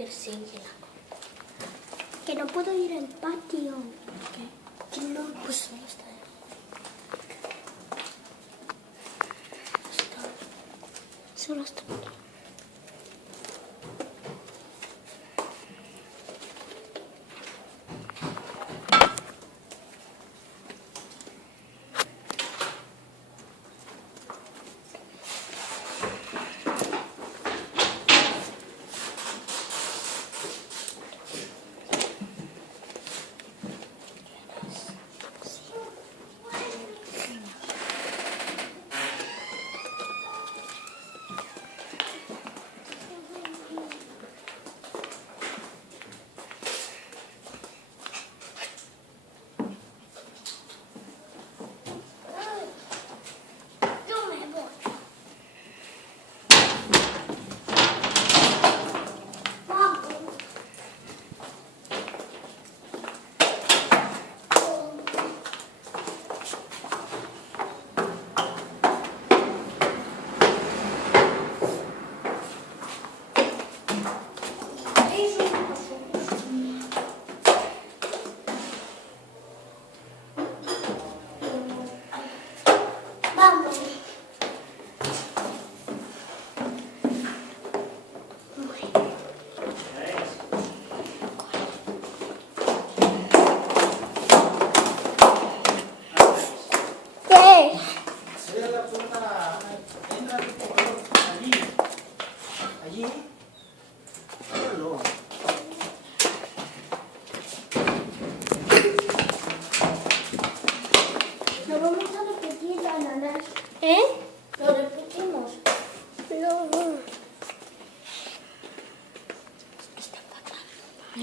Persíguela. Que no puedo ir al patio. ¿Qué? Que no. Pues solo está ahí. Solo está aquí. Yo me voy. Vamos. Vamos. ¿Qué? Soy la persona, entra por favor, allí.